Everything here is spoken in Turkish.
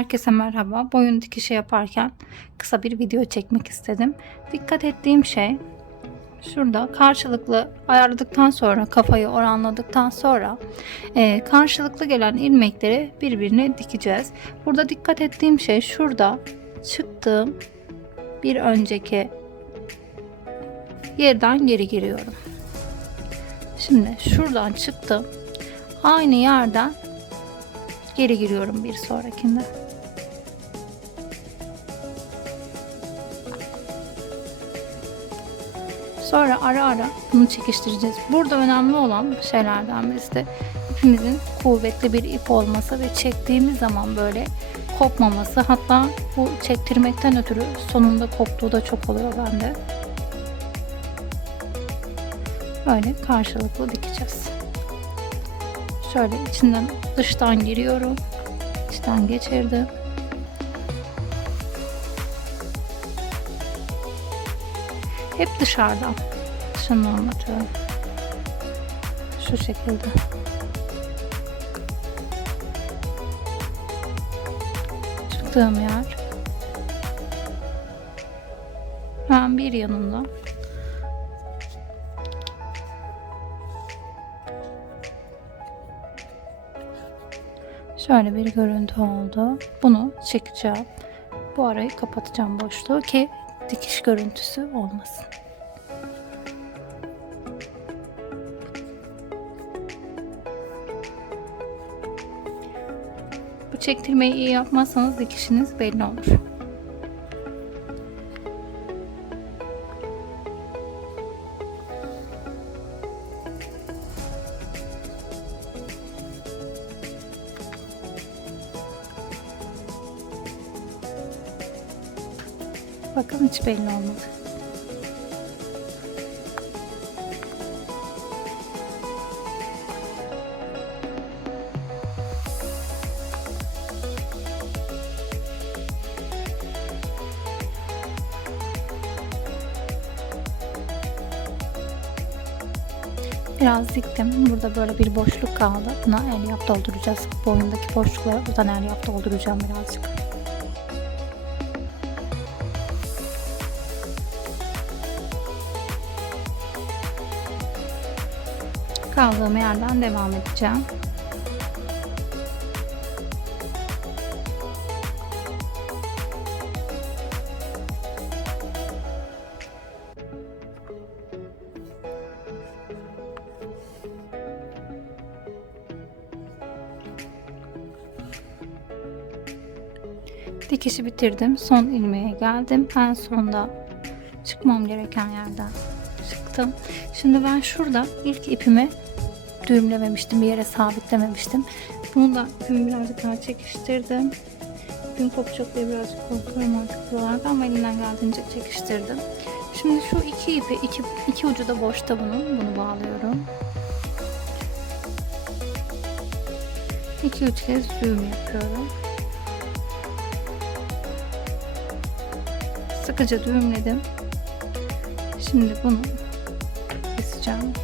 Herkese merhaba. Boyun dikişi yaparken kısa bir video çekmek istedim. Dikkat ettiğim şey şurada karşılıklı ayarladıktan sonra kafayı oranladıktan sonra e, karşılıklı gelen ilmekleri birbirine dikeceğiz. Burada dikkat ettiğim şey şurada çıktığım bir önceki yerden geri giriyorum. Şimdi şuradan çıktım. Aynı yerden geri giriyorum bir sonrakinde. Sonra ara ara bunu çekiştireceğiz. Burada önemli olan şeylerden birisi de ipimizin kuvvetli bir ip olması ve çektiğimiz zaman böyle kopmaması. Hatta bu çektirmekten ötürü sonunda koptuğu da çok oluyor bende. Böyle karşılıklı dikeceğiz. Şöyle içinden dıştan giriyorum. İçten geçirdim. Hep dışarıdan. Dışını anlatıyorum. Şu şekilde. Çıktığım yer. Ben bir yanında Şöyle bir görüntü oldu. Bunu çekeceğim. Bu arayı kapatacağım boşluğu ki dikiş görüntüsü olmasın. Bu çektirmeyi iyi yapmazsanız dikişiniz belli olur. Bakın hiç belli olmadı. Biraz diktim. Burada böyle bir boşluk kaldı. Buna el yap dolduracağız. Boyundaki boşluklara buradan el yap dolduracağım birazcık. Kaldığım yerden devam edeceğim. Dikişi bitirdim. Son ilmeğe geldim. En sonda çıkmam gereken yerden çıktım. Şimdi ben şurada ilk ipimi düğümlememiştim. Bir yere sabitlememiştim. Bunu da ipimi birazcık daha çekiştirdim. İpim kopacak diye birazcık korkuyorum artık buralarda ama elimden geldiğince çekiştirdim. Şimdi şu iki ipi, iki, iki ucu da boşta bunun. Bunu bağlıyorum. 2-3 kez düğüm yapıyorum. Sıkıca düğümledim. Şimdi bunu життя.